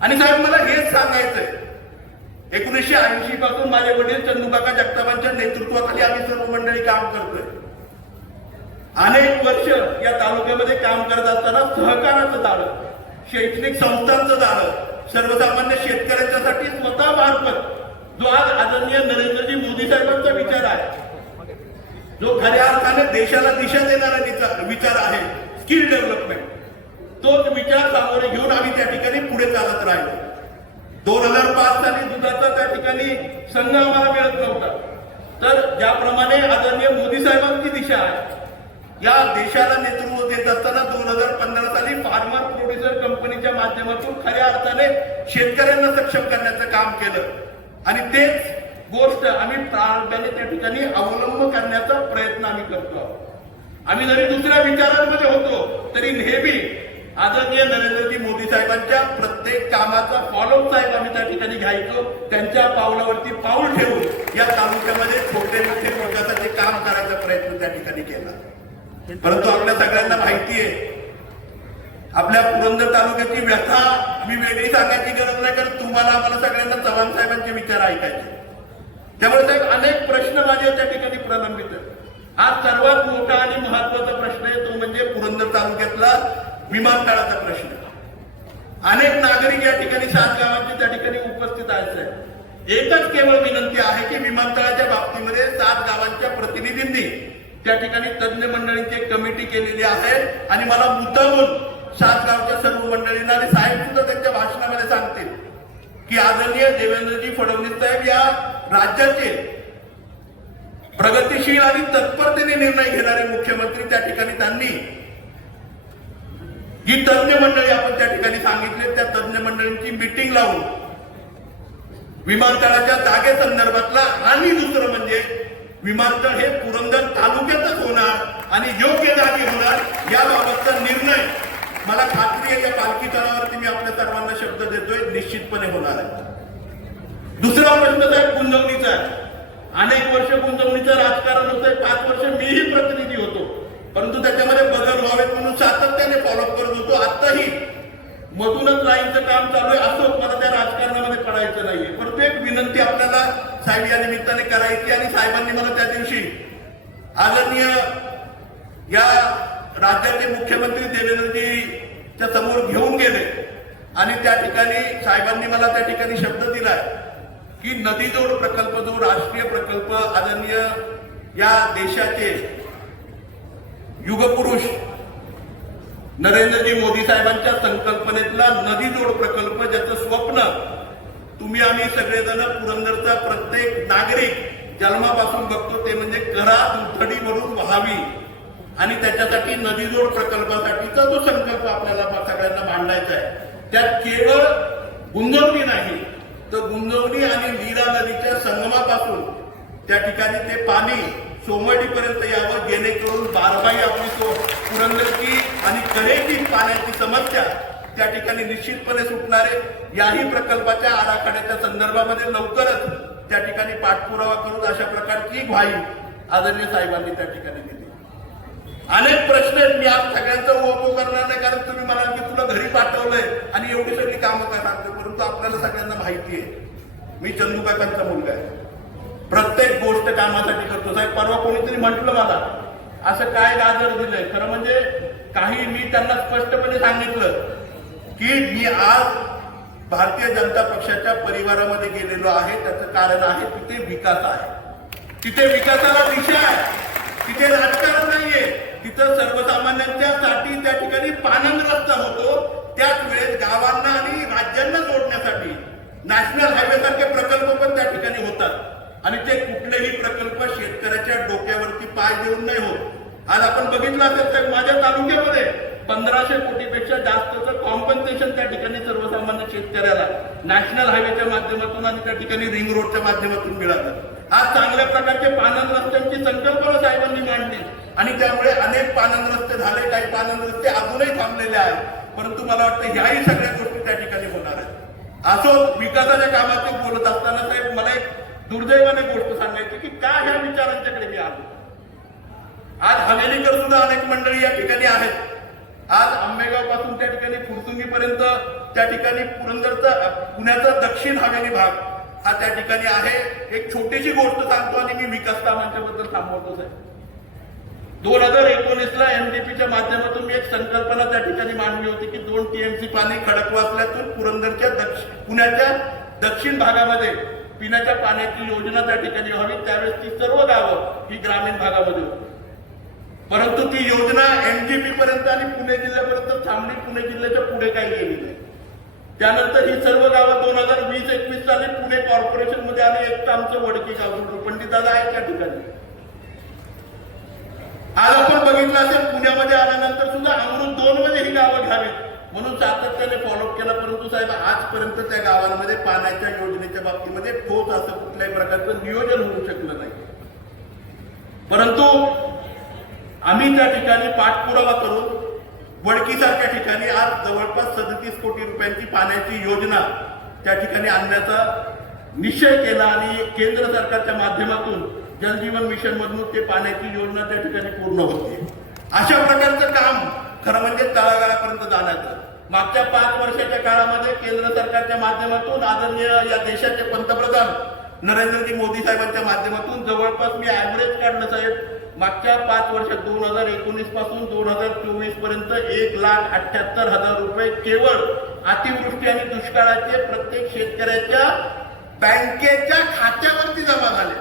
आणि साहेब मला हेच सांगायचंय. एकोणीसशे ऐंशी पासून माझे वडील चंदूकाका जगतापांच्या नेतृत्वाखाली आम्ही सर्व मंडळी काम करतोय. अनेक वर्ष या तालुक्यामध्ये काम करत असताना सहकाराचं झालं शैक्षणिक संस्थांचं झालं सर्वसामान्य शेतकऱ्यांच्यासाठी स्वतः मार्फत जो आज आदरणीय नरेंद्रजी मोदी साहेबांचा विचार आहे जो खऱ्या अर्थाने देशाला दिशा देणारा विचार विचार आहे स्किल डेव्हलपमेंट. तोच विचार सामोरे घेऊन आम्ही त्या ठिकाणी पुढे चालत राहिलो. दोन हजार पाच साली दुधाचा त्या ठिकाणी संघ आम्हाला मिळत नव्हता. तर ज्याप्रमाणे आदरणीय मोदी साहेबांची दिशा आहे या देशाला नेतृत्व देत असताना दोन हजार पंधरा साली फार्मर प्रोड्युसर कंपनीच्या माध्यमातून खऱ्या अर्थाने शेतकऱ्यांना सक्षम करण्याचं काम केलं. आणि तेच गोष्ट आम्ही प्रारंभाने त्या ठिकाणी अवलंब करण्याचा प्रयत्न आम्ही करतो आहोत. आम्ही जरी दुसऱ्या विचारांमध्ये होतो तरी नेहमी आदरणीय नरेंद्रजी मोदी साहेबांच्या प्रत्येक कामाचा फॉलोअप साहेब आम्ही त्या ठिकाणी घ्यायचो. त्यांच्या पावलावरती पाऊल ठेवून या तालुक्यामध्ये छोटे मोठे विकासाचे काम करायचा प्रयत्न त्या ठिकाणी केला. परंतु आपल्या सगळ्यांना माहिती आहे आपल्या पुरंदर तालुक्याची व्यथा मी वेगळी सांगायची गरज नाही कारण तुम्हाला आम्हाला सगळ्यांना चव्हाण साहेबांचे विचार ऐकायचे. त्यामुळे साहेब अनेक प्रश्न माझे त्या ठिकाणी प्रलंबित आहेत. आज सर्वात मोठा आणि महत्त्वाचा प्रश्न आहे तो म्हणजे पुरंदर तालुक्यातला विमानतळाचा प्रश्न. अनेक नागरिक या ठिकाणी सात गावांचे त्या ठिकाणी उपस्थित आहेत साहेब. एकच केवळ विनंती आहे की विमानतळाच्या बाबतीमध्ये सात गावांच्या प्रतिनिधींनी त्या ठिकाणी तज्ज्ञ मंडळींची एक कमिटी केलेली आहे. आणि मला मुद्दामून सात गावच्या सर्व मंडळींना आणि साहेब सुद्धा त्यांच्या भाषणामध्ये सांगतील की आदरणीय देवेंद्रजी फडणवीस साहेब या राज्याचे प्रगतीशील आणि तत्परतेने निर्णय घेणारे मुख्यमंत्री त्या ठिकाणी त्यांनी जी तज्ञ मंडळी आपण त्या ठिकाणी सांगितले त्या तज्ञ मंडळींची मिटिंग लावून विमानतळाच्या जागे संदर्भातला आणि दुसरं म्हणजे विमानतळ हे पुरंदर तालुक्यातच होणार आणि योग्य जागी होणार याबाबतचा निर्णय. मला खात्री आहे या पालखी तळावरती मी आपल्या सर्वांना शब्द देतोय निश्चितपणे होणार आहे. दुसरा प्रश्न साहेब गुंतवणीचा आहे. अनेक वर्ष गुंतवणीचं राजकारण होतंय पाच वर्ष मीही प्रतिनिधी होतो. परंतु त्याच्यामध्ये बदल व्हावेत म्हणून सातत्याने फॉलोअप करत होतो. आताही मधूनच लाईनचं काम चालू आहे. असं मला त्या राजकारणामध्ये पडायचं नाहीये. परंतु एक विनंती आपल्याला साहेब या निमित्ताने करायची आणि साहेबांनी मला त्या दिवशी आदरणीय या राज्याचे मुख्यमंत्री देवेंद्रजीच्या समोर घेऊन गेले आणि त्या ठिकाणी साहेबांनी मला त्या ठिकाणी शब्द दिलाय की नदीजोड प्रकल्प जो राष्ट्रीय प्रकल्प आदरणीय या देशाचे युगपुरुष नरेंद्रजी मोदी साहेबांच्या संकल्पनेतला नदीजोड प्रकल्प ज्याचं स्वप्न तुम्ही आम्ही सगळेजण पुरंदरचा प्रत्येक नागरिक जन्मापासून बघतो ते म्हणजे करा दुथडी व्हावी. आणि त्याच्यासाठी नदीजोड प्रकल्पासाठीचा जो संकल्प आपल्याला सगळ्यांना मांडायचा आहे त्यात केवळ गुंजवणी नाही तर गुंजवणी आणि नीरा नदीच्या संगमापासून त्या ठिकाणी ते पाणी सोमवारीपर्यंत यावं जेणेकरून बारबाई आपली तो पुरंदरची आणि करेची पाण्याची समस्या त्या ठिकाणी निश्चितपणे सुटणारे याही प्रकल्पाच्या आराखड्याच्या संदर्भामध्ये लवकरच त्या ठिकाणी पाठपुरावा करून अशा प्रकारची ग्वाही आदरणीय साहेबांनी त्या ठिकाणी दिली. अनेक प्रश्न आहेत. मी आज सगळ्यांचा उपभोग करणार नाही कारण तुम्ही मला की तुला घरी पाठवलंय आणि एवढी सगळी कामं काय परंतु आपल्याला सगळ्यांना माहिती आहे. मी चंदुकाकांचा मुलगा आहे. प्रत्येक गोष्ट कामासाठी करतो. साहेब परवा कोणीतरी म्हटलं मला असं काय गाजर दिलंय? खरं म्हणजे काही मी त्यांना स्पष्टपणे सांगितलं की मी आज भारतीय जनता पक्षाच्या परिवारामध्ये गेलेलो आहे. त्याचं कारण आहे तिथे विकास आहे. तिथे विकासाला दिशा आहे. तिथे राजकारण नाहीये. तिथं सर्वसामान्यांच्या साठी त्या ठिकाणी पानंद रस्ता होतो. त्याच वेळेस गावांना आणि राज्यांना जोडण्यासाठी नॅशनल हायवे सारखे प्रकल्प पण त्या ठिकाणी होतात. आणि ते कुठलेही प्रकल्प शेतकऱ्याच्या डोक्यावरती पाय देऊन नाही होत. आज आपण बघितलं असेल तर माझ्या तालुक्यामध्ये पंधराशे कोटीपेक्षा जास्तचं कॉम्पन्सेशन त्या ठिकाणी सर्वसामान्य शेतकऱ्याला नॅशनल हायवेच्या माध्यमातून आणि त्या ठिकाणी रिंग रोडच्या माध्यमातून मिळालं. आज चांगल्या प्रकारचे पानन रस्त्यांची संकल्पना साहेबांनी मांडली. आणि त्यामुळे अनेक पानन रस्ते झाले काही पानन रस्ते अजूनही थांबलेले आहेत. परंतु मला वाटतं ह्याही सगळ्या गोष्टी त्या ठिकाणी होणार आहेत. असो विकासाच्या कामात बोलत असताना साहेब मला एक दुर्दैवाने गोष्ट सांगायची की का ह्या विचारांच्याकडे मी आलो? आज हवेलीकर सुद्धा अनेक मंडळी या ठिकाणी आहेत. आज आंबेगावपासून त्या ठिकाणी फुरसुंगीपर्यंत त्या ठिकाणी पुरंदरचा पुण्याचा दक्षिण हवेली भाग हा त्या ठिकाणी आहे. एक छोटीशी गोष्ट सांगतो आणि मी विकास कामांच्या बद्दल थांबवतो साहेब. दोन हजार एकोणीसला एमडीपीच्या माध्यमातून मी एक संकल्पना त्या ठिकाणी मांडली होती की दोन टीएमसी पाणी खडकवासल्यातून पुरंदरच्या दक्षिण पुण्याच्या दक्षिण भागामध्ये पिण्याच्या पाण्याची योजना त्या ठिकाणी हवी त्यावेळेस ती सर्व गावं ही ग्रामीण भागामध्ये होती. परंतु ती योजना एमजीपी पर्यंत आणि पुणे जिल्ह्यापर्यंत थांबली पुणे जिल्ह्याच्या पुढे काही गेली नाही. त्यानंतर ही सर्व गावं दोन हजार वीस एकवीस साली पुणे कॉर्पोरेशनमध्ये आली एक तर आमचं वडकी गाव पंडित दादा आहे त्या ठिकाणी. आज आपण बघितलं असेल पुण्यामध्ये आल्यानंतर सुद्धा अमृत दोन मध्ये ही गावं घ्यावीत. म्हणून सातत्याने फॉलोअप केला परंतु साहेब आजपर्यंत त्या गावांमध्ये पाण्याच्या योजनेच्या बाबतीमध्ये ठोस असं कुठल्याही प्रकारचं नियोजन होऊ शकलं नाही. परंतु आम्ही त्या ठिकाणी पाठपुरावा करून वडकीसारख्या ठिकाणी आज जवळपास सदतीस कोटी रुपयांची पाण्याची योजना त्या ठिकाणी आणण्याचा निश्चय केला आणि केंद्र सरकारच्या माध्यमातून जलजीवन मिशन मधून ते पाण्याची योजना त्या ठिकाणी पूर्ण होते. अशा प्रकारचं काम खरं म्हणजे तळागाळापर्यंत जाण्याचं. मागच्या पाच वर्षाच्या काळामध्ये केंद्र सरकारच्या माध्यमातून आदरणीय या देशाचे पंतप्रधान नरेंद्रजी मोदी साहेबांच्या माध्यमातून जवळपास मी ऍव्हरेज काढलं साहेब. मागच्या पाच वर्षात दोन हजार एकोणीसपासून दोन हजार चोवीसपर्यंत एक लाख अठ्याहत्तर हजार रुपये केवळ अतिवृष्टी आणि दुष्काळाचे प्रत्येक शेतकऱ्याच्या बँकेच्या खात्यावरती जमा झाले.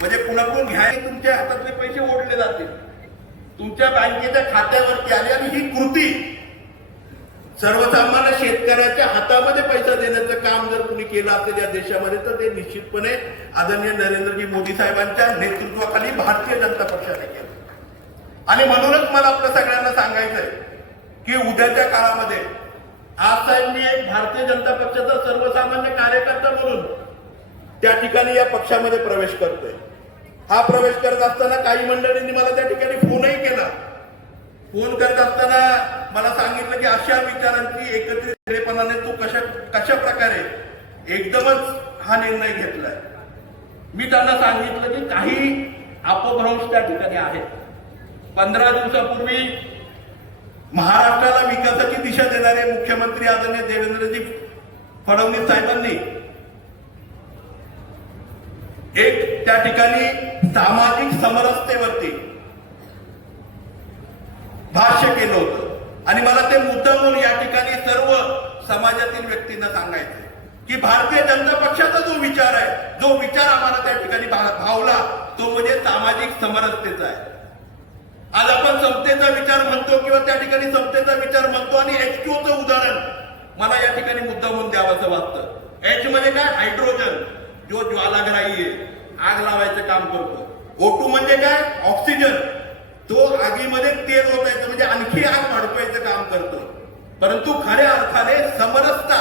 म्हणजे पुन्हा घ्याय तुमच्या हातातले पैसे ओढले जातील. तुमच्या बँकेच्या खात्यावरती आली आणि ही कृती सर्वसामान्य शेतकऱ्याच्या हातामध्ये पैसा देण्याचं काम जर कुणी केलं असेल या देशामध्ये तर ते निश्चितपणे आदरणीय नरेंद्रजी मोदी साहेबांच्या नेतृत्वाखाली भारतीय जनता पक्षाने केलं. आणि म्हणूनच मला आपल्या सगळ्यांना सांगायचंय की उद्याच्या काळामध्ये आज साहेब मी एक भारतीय जनता पक्षाचा सर्वसामान्य कार्यकर्ता म्हणून त्या ठिकाणी या पक्षामध्ये प्रवेश करतोय. हा प्रवेश करत असताना काही मंडळींनी मला त्या ठिकाणी फोनही केला. फोन करत असताना मला सांगितलं की अशा विचारांची एकत्रितपणाने तू कशा कशा प्रकारे एकदमच हा निर्णय घेतलाय. मी त्यांना सांगितलं की काही अपभ्रंश त्या ठिकाणी आहेत. पंधरा दिवसापूर्वी महाराष्ट्राला विकासाची दिशा देणारे मुख्यमंत्री आदरणीय देवेंद्रजी फडणवीस साहेबांनी एक त्या ठिकाणी सामाजिक समरसतेवरती भाष्य केलं होतं. आणि मला ते मुद्दामून या ठिकाणी सर्व समाजातील व्यक्तींना सांगायचं की भारतीय जनता पक्षाचा जो विचार आहे जो विचार आम्हाला त्या ठिकाणी भावला तो म्हणजे सामाजिक समरसतेचा आहे. आज आपण समतेचा विचार म्हणतो किंवा त्या ठिकाणी समतेचा विचार म्हणतो आणि एच चं उदाहरण मला या ठिकाणी मुद्दा मुद्दामून द्यावाचं वाटतं. एच मध्ये काय? हायड्रोजन. जो ज्वालाग्राही आहे. आग लावायचं काम करतो. O2 म्हणजे काय? ऑक्सिजन तो आगीमध्ये तेल होतायचं म्हणजे आणखी आग वाढवायचं काम करतो. परंतु खऱ्या अर्थाने समरसता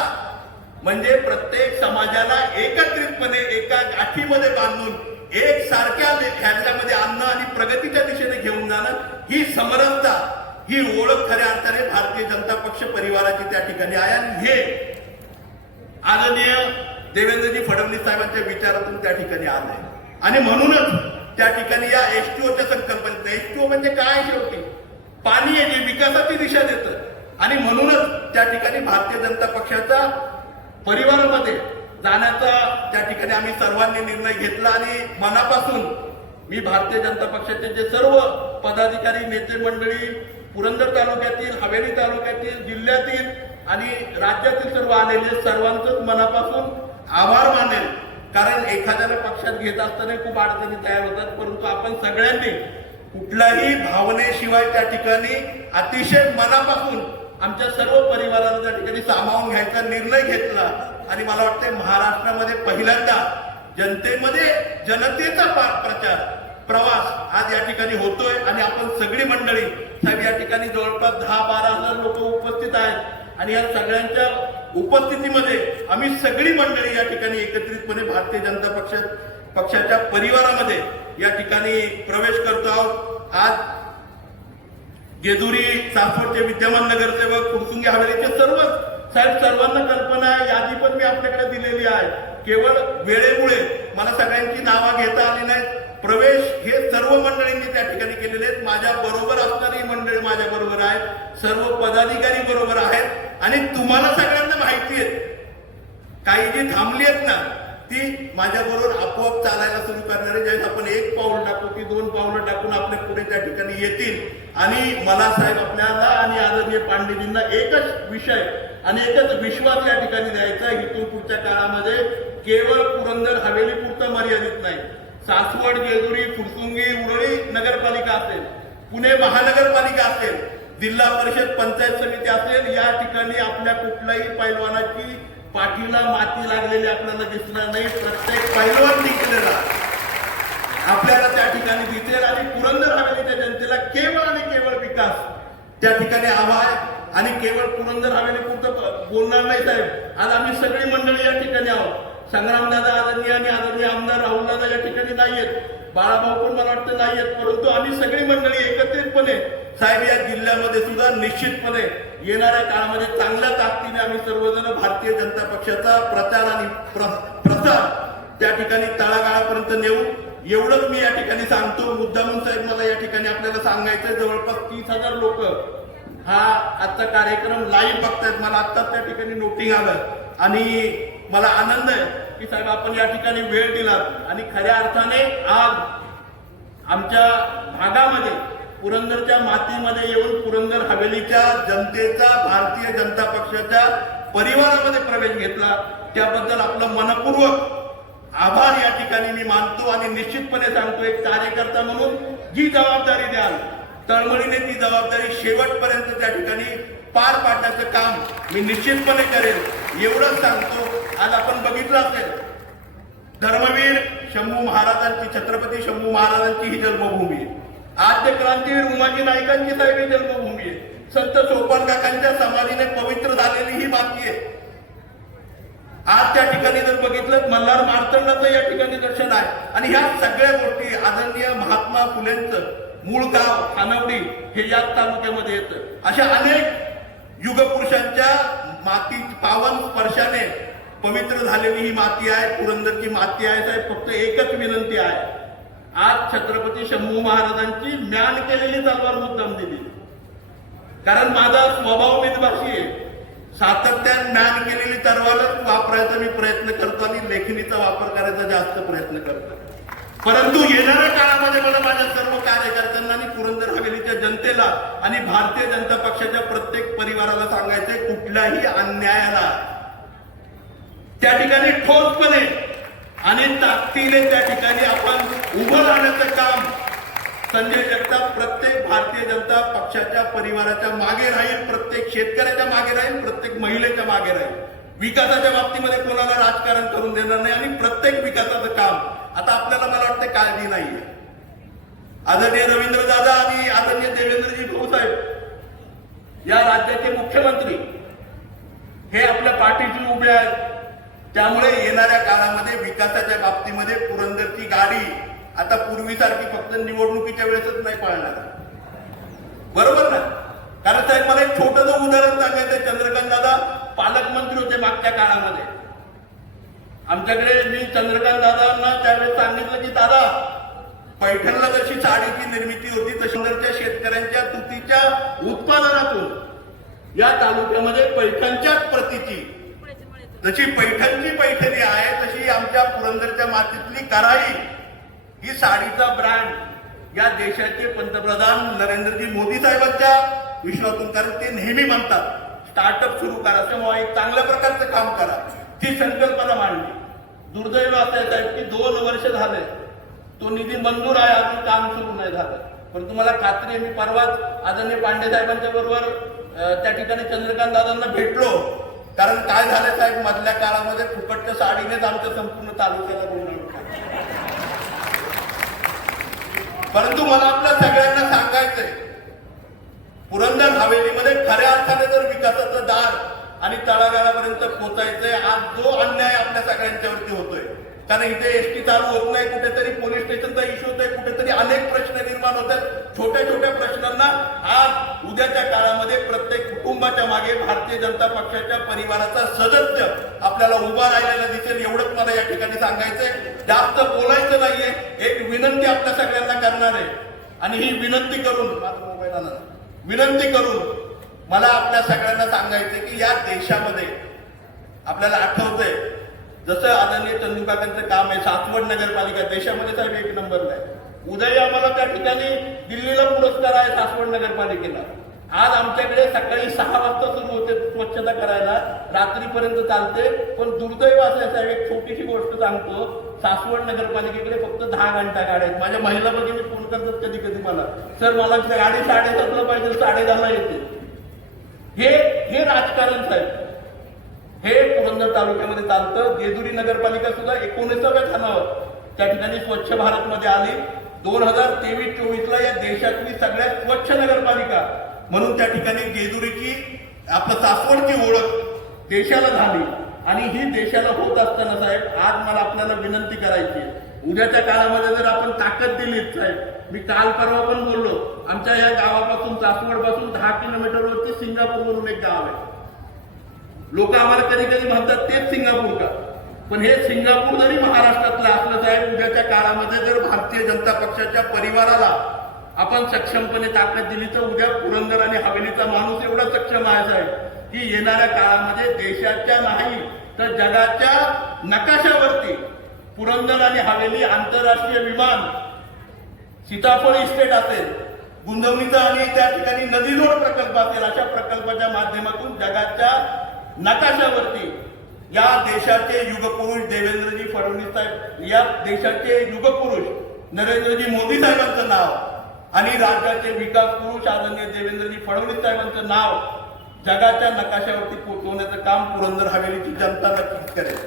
म्हणजे प्रत्येक समाजाला एकत्रितपणे एका गाठीमध्ये बांधून एक सारख्या ह्याच्यामध्ये आणणं आणि प्रगतीच्या दिशेने घेऊन जाणं ही समरसता. ही ओळख खऱ्या अर्थाने भारतीय जनता पक्ष परिवाराची त्या ठिकाणी आहे. आणि हे आदरणीय देवेंद्रजी फडणवीस साहेबांच्या विचारातून त्या ठिकाणी आलंय. आणि म्हणूनच त्या ठिकाणी या एसटीओच्या संकल्पनेत ओ म्हणजे काय शेवटी? पाणी आहे जे विकासाची दिशा देतं. आणि म्हणूनच त्या ठिकाणी भारतीय जनता पक्षाचा परिवारामध्ये जाण्याचा त्या ठिकाणी आम्ही सर्वांनी निर्णय घेतला आणि मनापासून मी भारतीय जनता पक्षाचे जे सर्व पदाधिकारी नेते मंडळी पुरंदर तालुक्यातील हवेली तालुक्यातील जिल्ह्यातील आणि राज्यातील सर्व आलेले सर्वांचंच मनापासून आभार मानेल. कारण एखाद्याला पक्षात घेत असताना खूप अडचणी तयार होतात परंतु आपण सगळ्यांनी कुठल्याही भावनेशिवाय त्या ठिकाणी अतिशय मनापासून आमच्या सर्व परिवाराला त्या ठिकाणी सामावून घ्यायचा निर्णय घेतला. आणि मला वाटते महाराष्ट्रामध्ये पहिल्यांदा जनतेमध्ये जनतेचा प्रचार प्रवास आज या ठिकाणी होतोय. आणि आपण सगळी मंडळी साहेब या ठिकाणी जवळपास दहा बारा हजार लोक उपस्थित आहेत. आणि या सगळ्यांच्या उपस्थितीमध्ये आम्ही सगळी मंडळी या ठिकाणी एकत्रितपणे भारतीय जनता पक्ष पक्षाच्या परिवारामध्ये या ठिकाणी प्रवेश करतो आहोत. आज जेजुरी सासवडचे विद्यमान नगरसेवक फुरसुंगी हवेलीचे सर्व साहेब सर्वांना कल्पना आहे यादी पण मी आपल्याकडे दिलेली आहे. केवळ वेळेमुळे मला सगळ्यांची नावं घेता आली नाहीत. प्रवेश हे सर्व मंडळींनी त्या ठिकाणी केलेले आहेत. माझ्या बरोबर असणारी मंडळी माझ्या बरोबर आहेत. सर्व पदाधिकारी बरोबर आहेत. आणि तुम्हाला सगळ्यांना माहिती आहेत काही जी थांबली आहेत ना ती माझ्या बरोबर आपोआप चालायला सुरू करणारे ज्यावेळेस आपण एक पाऊल टाकू की दोन पावलं टाकून आपल्या पुढे त्या ठिकाणी येतील. आणि मला साहेब आपल्याला आणि आदरणीय पांडेजींना एकच विषय आणि एकच विश्वास या ठिकाणी द्यायचा आहे. इथून पुढच्या काळामध्ये केवळ पुरंदर हवेली पुरतं मर्यादित नाही. सासवड जेजुरी फुरसुंगी उरळी नगरपालिका असेल पुणे महानगरपालिका असेल जिल्हा परिषद पंचायत समिती असेल या ठिकाणी आपल्या कुठल्याही पैलवानाची पाठीला माती लागलेली आपल्याला दिसणार नाही. प्रत्येक पैलवान जिंकलेला. आपल्याला त्या ठिकाणी दिसेल आणि पुरंदर हवेलीच्या जनतेला केवळ आणि केवळ विकास. त्या ठिकाणी हवा आहे आणि केवळ पुरंदर हवेली पुरतं बोलणार नाही साहेब. आज आम्ही सगळी मंडळी या ठिकाणी आहोत. संग्रामदादा आदरणीय आणि आदरणीय आमदार राहुलदादा या ठिकाणी नाहीयेत. बाळाभाऊ पण मला वाटतं नाही आहेत परंतु आम्ही सगळी मंडळी एकत्रितपणे साहेब या जिल्ह्यामध्ये सुद्धा निश्चितपणे येणाऱ्या काळामध्ये चांगल्या ताकदीने आम्ही सर्वजण भारतीय जनता पक्षाचा प्रचार आणि प्रसार त्या ठिकाणी तळागाळापर्यंत नेऊ. एवढंच मी या ठिकाणी सांगतो. मुद्दामून साहेब मला या ठिकाणी आपल्याला सांगायचं जवळपास तीस हजार लोक हा आजचा कार्यक्रम लाईव्ह बघतायत. मला आत्ताच त्या ठिकाणी नोटिंग आलं. आणि मला आनंद आहे. की साहेब आपण या ठिकाणी वेळ दिला आणि खऱ्या अर्थाने आज आमच्या भागामध्ये पुरंदरच्या मातीमध्ये येऊन पुरंदर हवेलीच्या जनतेचा भारतीय जनता पक्षाच्या परिवारामध्ये प्रवेश घेतला. त्याबद्दल आपलं मनपूर्वक आभार या ठिकाणी मी मानतो आणि निश्चितपणे सांगतो एक कार्यकर्ता म्हणून जी जबाबदारी द्याल तळमळीने ती जबाबदारी शेवटपर्यंत त्या ठिकाणी पार पाडण्याचं काम मी निश्चितपणे करेन एवढंच सांगतो. आज आपण बघितलं असेल धर्मवीर शंभू महाराजांची छत्रपती शंभू महाराजांची ही जन्मभूमी आहे. आज ते क्रांतीवीर उमाजी नायकांची साहेब ही जन्मभूमी आहे. संत सोपान काकांच्या समाधीने पवित्र झालेली ही माती आहे. आज त्या ठिकाणी जर बघितलं मल्हार मार्तंडाचं या ठिकाणी दर्शन आहे. आणि ह्या सगळ्या गोष्टी आदरणीय महात्मा फुलेंचं मूळ गाव खानवडी हे याच तालुक्यामध्ये येतं. अशा अनेक युगपुरुषांच्या माती पावन स्पर्शाने पवित्र झालेली ही माती आहे पुरंदरची माती आहे साहेब फक्त एकच विनंती आहे. आज छत्रपती शंभू महाराजांची म्यान केलेली तलवार मुद्दाम दिली. कारण माझा स्वभाव मितभाषी आहे. सातत्याने ज्ञान केलेली तलवारच वापरायचा मी प्रयत्न करतो आणि लेखणीचा वापर करायचा जास्त प्रयत्न करतो. परंतु येणाऱ्या काळामध्ये मला माझ्या सर्व कार्यकर्त्यांना आणि पुरंदर हवेलीच्या जनतेला आणि भारतीय जनता पक्षाच्या प्रत्येक परिवाराला सांगायचंय कुठल्याही अन्यायाला त्या ठिकाणी ठोसपणे आणि ताकदीने त्या ठिकाणी आपण उभं राहण्याचं काम संजय जगताप प्रत्येक भारतीय जनता पक्षाच्या परिवाराच्या मागे राहील प्रत्येक शेतकऱ्याच्या मागे राहील प्रत्येक महिलेच्या मागे राहील. विकासाच्या बाबतीमध्ये कोणाला राजकारण करून देणार नाही आणि प्रत्येक विकासाचं काम. आता आपल्याला मला वाटतं काळजी नाहीये. आदरणीय रवींद्र दादा आणि आदरणीय देवेंद्रजी भाऊसाहेब या राज्याचे मुख्यमंत्री हे आपल्या पाठीशी उभे आहेत. त्यामुळे येणाऱ्या काळामध्ये विकासाच्या बाबतीमध्ये पुरंदरची गाडी आता पूर्वीसारखी फक्त निवडणुकीच्या वेळेसच नाही पाळणार. बरोबर ना? कारण साहेब मला एक छोटंसं उदाहरण सांगायचं चंद्रकांत दादा पालकमंत्री होते मागच्या काळामध्ये. आमच्याकडे मी चंद्रकांत दादांना त्यावेळेस सांगितलं की दादा पैठणला जशी साडीची निर्मिती होती तशी शेतकऱ्यांच्या तुतीच्या उत्पादनातून या तालुक्यामध्ये पैठणच्याच प्रतीची जशी पैठणची पैठणी आहे तशी आमच्या पुरंदरच्या मातीतली कराई. ही साडीचा ब्रँड या देशाचे पंतप्रधान नरेंद्रजी मोदी साहेबांच्या विश्वातून कारण ते नेहमी म्हणतात स्टार्टअप सुरू करा तेव्हा एक चांगल्या प्रकारचं काम करा. ती संकल्पना मांडली. दुर्दैव असं आहे साहेब की दोन वर्ष झाले तो निधी मंजूर आहे अजून काम सुरू नाही झालं. पण तुम्हाला खात्री आहे मी परवाच आदरणीय पांडे साहेबांच्या बरोबर त्या ठिकाणी चंद्रकांत दादांना भेटलो. कारण काय झालं साहेब मधल्या काळामध्ये फुकटच्या साडीनेच आमच्या संपूर्ण तालुक्याला गोंधळ परंतु मला आपल्या सगळ्यांना सांगायचंय पुरंदर हवेलीमध्ये खऱ्या अर्थाने जर विकासाचं दार आणि तळागाळापर्यंत पोचायचंय आज जो अन्याय आपल्या सगळ्यांच्यावरती कारण इथे एसटी चालू होत नाही कुठेतरी पोलीस स्टेशनचा इश्यू होतोय कुठेतरी अनेक प्रश्न निर्माण होत आहेत छोट्या छोट्या प्रश्नांना आज उद्याच्या काळामध्ये प्रत्येक कुटुंबाच्या मागे भारतीय जनता पक्षाच्या परिवाराचा सदस्य आपल्याला उभा राहिलेला दिसेल एवढंच मला या ठिकाणी सांगायचंय. जास्त बोलायचं नाहीये एक विनंती आपल्या सगळ्यांना करणार आहे. आणि ही विनंती करून माझा मोबाईल विनंती करून मला आपल्या सगळ्यांना सांगायचं की या देशामध्ये आपल्याला आठवतंय जसं आदरणीय चंदूकाकांचं काम आहे सासवड नगरपालिका देशामध्ये साहेब एक नंबरला आहे उद्याही आम्हाला त्या ठिकाणी दिल्लीला पुरस्कार आहे सासवड नगरपालिकेला. आज आमच्याकडे सकाळी सहा वाजता सुरू होते स्वच्छता करायला. रात्रीपर्यंत चालते. पण दुर्दैव असं साहेब एक छोटीशी गोष्ट सांगतो. सासवड नगरपालिकेकडे फक्त दहा घंटा गाड्या आहेत. माझ्या महिला भगिनी फोन करतात कधी कधी मला. सर मला गाडी साडेसातला पाहिजे साडे दहाला येते. हे हे राजकारण साहेब. हे पुरंदर तालुक्यामध्ये चालतं. जेजुरी नगरपालिका सुद्धा एकोणीसाव्या स्थानावर त्या ठिकाणी स्वच्छ भारत मध्ये आली. दोन हजार तेवीस चोवीसला या देशातली सगळ्यात स्वच्छ नगरपालिका म्हणून त्या ठिकाणी जेजुरीची आपलं सासवडची ओळख देशाला झाली. आणि ही देशाला होत असताना साहेब आज मला आपल्याला विनंती करायची उद्याच्या काळामध्ये जर आपण ताकद दिलीच साहेब मी काल परवा पण बोललो आमच्या या गावापासून सासवडपासून दहा किलोमीटरवरती सिंगापूर म्हणून एक गाव आहे. लोक आम्हाला कधी कधी म्हणतात तेच सिंगापूर का? पण हे सिंगापूर जरी महाराष्ट्रातलं असलं साहेब उद्याच्या काळामध्ये जर भारतीय जनता पक्षाच्या परिवाराला आपण सक्षमपणे ताकद दिली तर उद्या पुरंदर आणि हवेलीचा माणूस एवढा सक्षम आहे साहेब. की येणाऱ्या काळामध्ये देशाच्या नाही तर जगाच्या नकाशावरती पुरंदर आणि हवेली आंतरराष्ट्रीय विमान सीताफळ इस्टेट असेल गुंतवणुकीचा आणि त्या ठिकाणी नदीजोड प्रकल्प असेल अशा प्रकल्पाच्या माध्यमातून जगाच्या नकाशावरती. या देशाचे युगपुरुष देवेंद्रजी फडणवीस साहेब या देशाचे युगपुरुष नरेंद्रजी मोदी साहेबांचं नाव आणि राज्याचे विकास पुरुष आदरणीय देवेंद्रजी फडणवीस साहेबांचं नाव जगाच्या नकाशावरती पोहोचवण्याचं काम पुरंदर हवेलीची जनता नक्कीच करेल.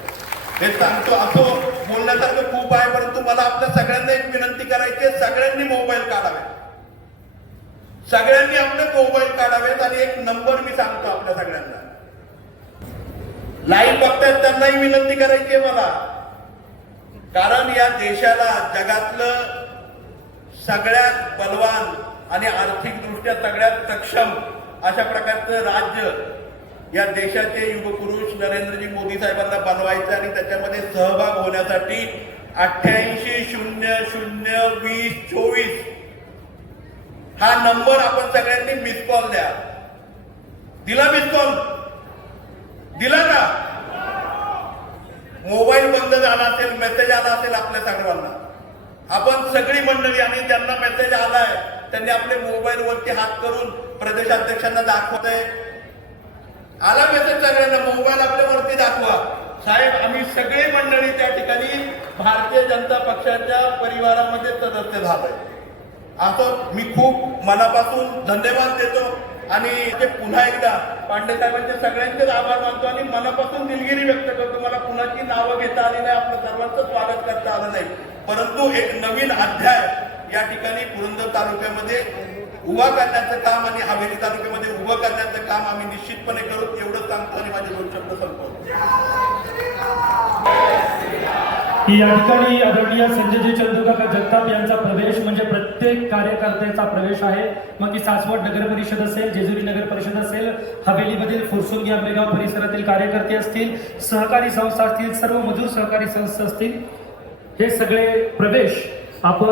हे सांगतो असो बोलण्यासारखं खूप आहे परंतु मला आपल्या सगळ्यांना एक विनंती करायची सगळ्यांनी मोबाईल काढावे सगळ्यांनी आपले मोबाईल काढावेत आणि एक नंबर मी सांगतो आपल्या सगळ्यांना. लाईव्ह बघतायत त्यांनाही विनंती करायची आहे मला. कारण या देशाला जगातलं सगळ्यात बलवान आणि आर्थिकदृष्ट्या सगळ्यात सक्षम अशा प्रकारचं राज्य या देशाचे युगपुरुष नरेंद्रजी मोदी साहेबांना बनवायचं आणि त्याच्यामध्ये सहभाग होण्यासाठी अठ्ठ्याऐंशी शून्य शून्य वीस चोवीस हा नंबर आपण सगळ्यांनी मिस कॉल द्या. दिला मिस कॉल? दिला का? मोबाईल बंद झाला असेल मेसेज आला असेल आपल्या सर्वांना आपण सगळी मंडळी आणि ज्यांना मेसेज आलाय त्यांनी आपले मोबाईल वरती हात करून प्रदेशाध्यक्षांना दाखवत आहे आला मेसेज सगळ्यांना मोबाईल आपल्या वरती दाखवा. साहेब आम्ही सगळी मंडळी त्या ठिकाणी भारतीय जनता पक्षाच्या परिवारामध्ये सदस्य झालोय. असं मी खूप मनापासून धन्यवाद देतो आणि ते पुन्हा एकदा पांडे साहेबांचे सगळ्यांचेच आभार मानतो आणि मनापासून दिलगिरी व्यक्त करतो. मला घेता आली नाही आपलं सर्वांचं स्वागत करता आलं नाही. परंतु एक नवीन अध्याय या ठिकाणी पुरंदर तालुक्यामध्ये उभा करण्याचं काम आणि हवेली तालुक्यामध्ये उभं करण्याचं काम आम्ही निश्चितपणे करू. एवढं सांगतो आणि माझे दोन शब्द संपवतो. या ठिकाणी आदरणीय संजयजी चंद्रकाका जगताप यांचा प्रवेश म्हणजे प्रत्येक कार्यकर्त्याचा प्रवेश आहे. मग ती सासवड नगर परिषद असेल जेजुरी नगर परिषद असेल हवेलीमधील फुरसुंगी आंबेगाव परिसरातील कार्यकर्ते असतील सहकारी संस्था असतील सर्व मजूर सहकारी संस्था असतील हे सगळे प्रवेश आपण